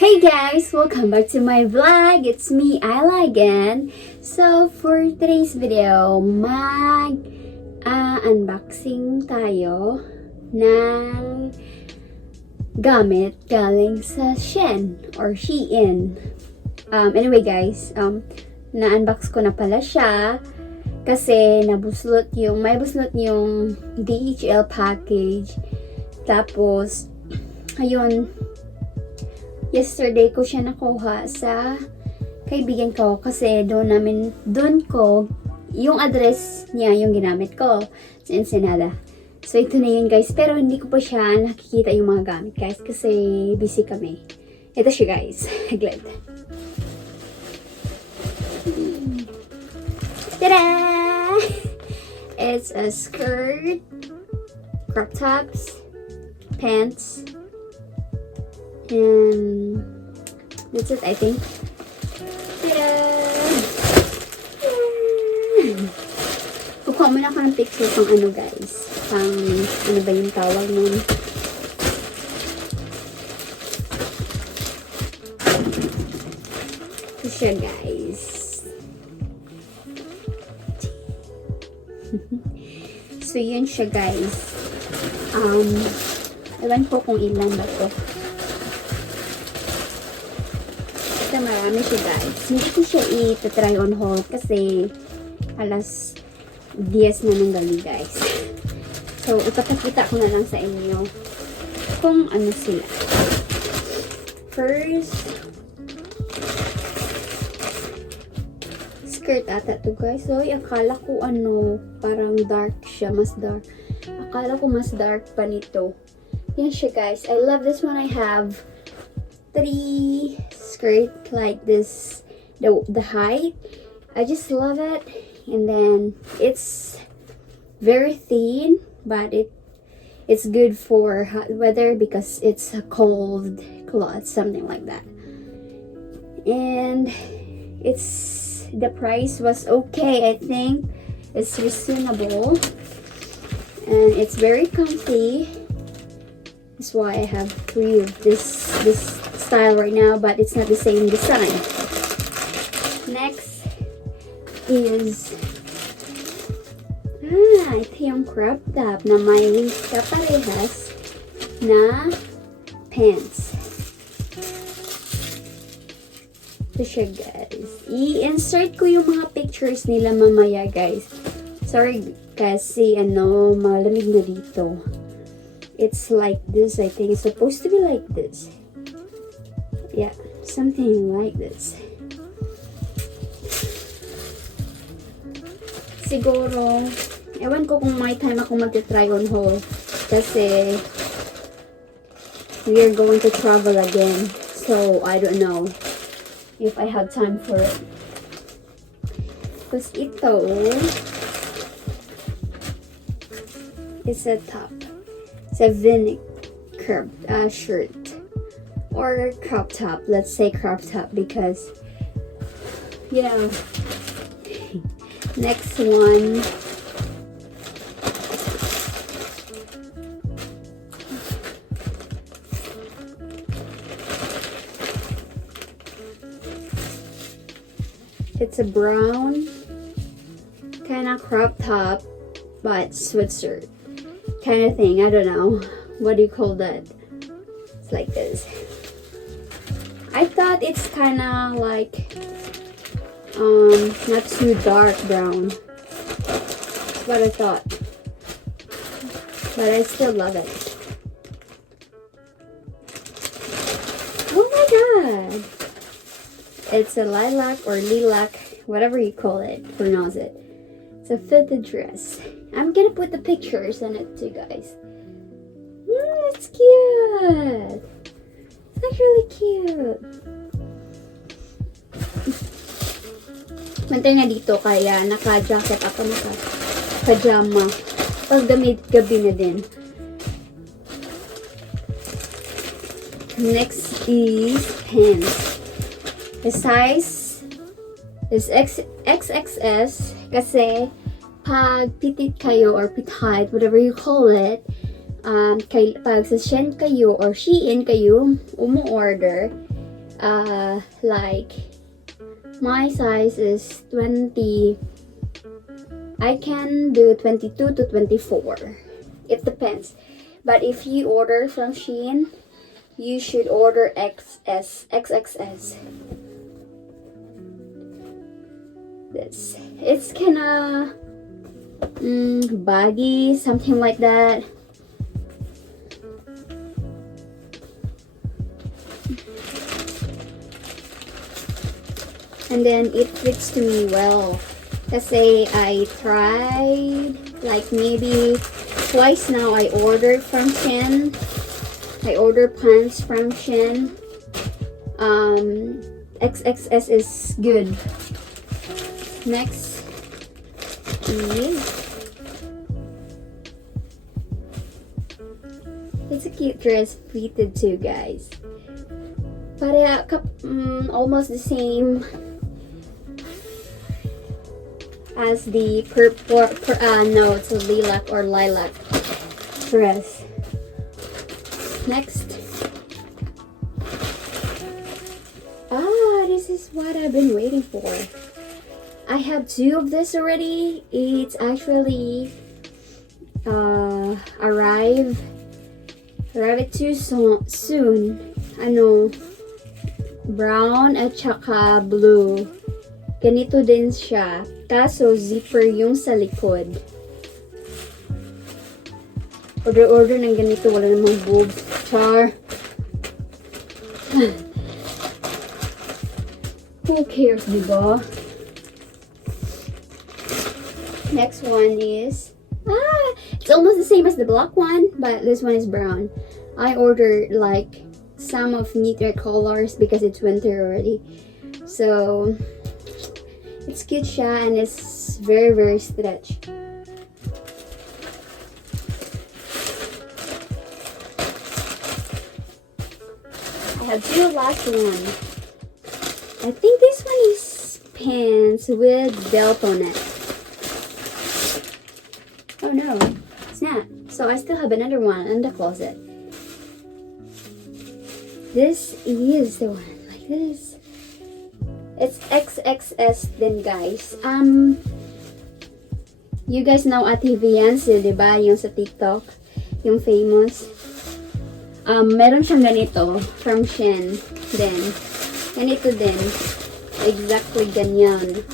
Hey guys! Welcome back to my vlog! It's me, Ailah again. So, for today's video, unboxing tayo ng gamit galing sa Shein or Shein. Anyway guys, na-unbox ko na pala siya kasi may buslot yung DHL package. Tapos, ayun, yesterday ko siya nakuha sa kaibigan ko kasi doon ko yung address niya yung ginamit ko sa Ensenada. So ito na yun guys, pero hindi ko pa siya nakikita yung mga gamit guys kasi busy kami. Ito siya guys. Glad. Tada! It's a skirt, crop tops, pants, and that's it, I think. Ta-da! Kukuha muna ako ng picture pang ano guys. Pang ano ba yung tawag nun? Ito siya guys. So yun siya guys. Ewan ko kung ilan ba to. Marami siya guys. Hindi ko siya i-try on haul kasi alas 10 na ng gabi guys. So, ipapakita ko na lang sa inyo kung ano sila. First, skirt ata to guys. So, akala ko parang dark siya. Mas dark. Akala ko mas dark pa nito. Yan siya guys. I love this one. I have 3 skirt like this, the height. I just love it. And then it's very thin, but it's good for hot weather because it's a cold cloth, something like that. And the price was okay. I think it's reasonable and it's very comfy. That's why I have 3 of this style right now, but it's not the same design. Next is ito yung crop top na may kaparehas na pants. Ito siya guys. I-insert ko yung mga pictures nila mamaya guys. Sorry kasi malamig na dito. It's like this, I think. It's supposed to be like this. Yeah, something like this. Siguro, ewan ko kung may time ako mag-try on haul. Kasi, we are going to travel again. So, I don't know if I have time for it. Tapos ito, it's a top. It's a V-neck shirt. Or crop top. Let's say crop top because, next one. It's a brown kind of crop top, but sweatshirt kind of thing. I don't know. What do you call that? It's like this. I thought it's kind of like not too dark brown. That's what I thought, but I still love it. Oh my god, it's a lilac or lilac, whatever you call it, pronounce it. It's a fitted dress. I'm gonna put the pictures in it too guys. It's cute. It's actually cute. Winter na dito kaya naka-jacket ako, naka-pajama. Pag gabi na din. Next is pants. The size is XXS kasi pag pitit kayo or pitite, whatever you call it, pag sa Shein kayo or Shein kayo umu-order, like my size is 20. I can do 22 to 24. It depends. But if you order from Shein, you should order XXS. This, it's kinda baggy, something like that. And then it fits to me well. Kasi I tried like maybe twice now. I ordered from Shein. I ordered pants from Shein. XXS is good. Next is, it's a cute dress, pleated too, guys. Almost the same as the no, it's a lilac dress. Next, this is what I've been waiting for. I have two of this already. It's actually arrive it too soon. Ano, brown at saka blue. Ganito din siya. Kaso zipper yung sa likod. Order ng ganito, wala namang boobs. Char. Who cares, diba? Next one is, it's almost the same as the black one, but this one is brown. I ordered like some of neater colors because it's winter already. So it's cute siya and it's very, very stretched. I have two last one. I think this one is pants with belt on it. Oh no, it's not. So I still have another one in the closet. This is the one, like this. It's XXS then, guys. You guys know Ate Viancy, diba? Yung sa TikTok, yung famous. Meron siyang ganito from Shein then. Ganito din. Exactly ganyan.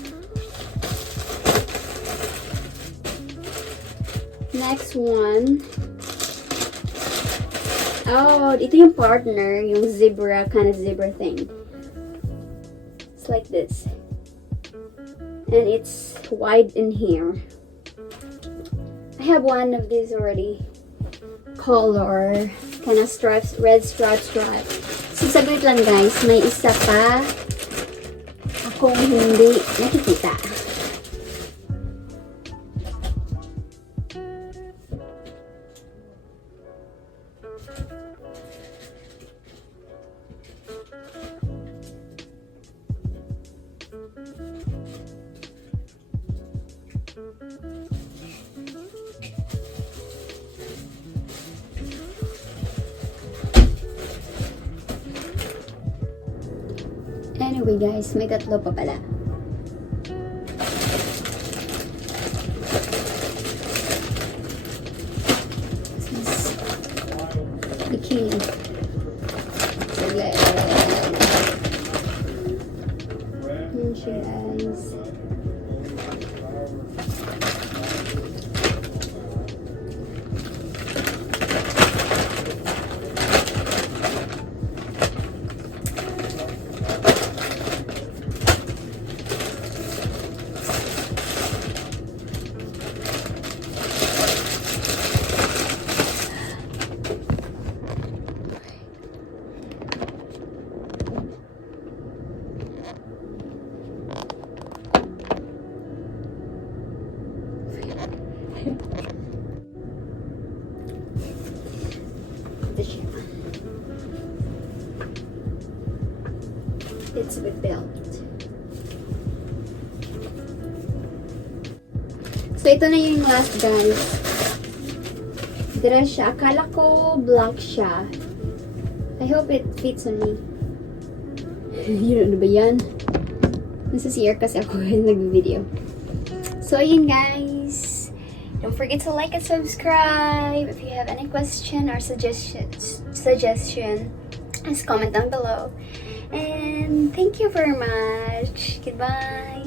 Next one. Oh, ito yung partner, yung zebra, kind of zebra thing. It's like this. And it's wide in here. I have one of these already. Color, kind of stripes, red stripe. So, saglit lang guys, may isa pa akong hindi nakikita. Anyway guys, may tatlo pa pala. Bikini. Here she is. It's with belt. So, ito na yung last, guys. Dress siya. Akala ko black siya. I hope it fits on me. Yun, ano ba yan? Nasa CR kasi ako nag-video. So, ayun guys. Don't forget to like and subscribe. If you have any question or suggestion, just comment down below. And thank you very much. Goodbye.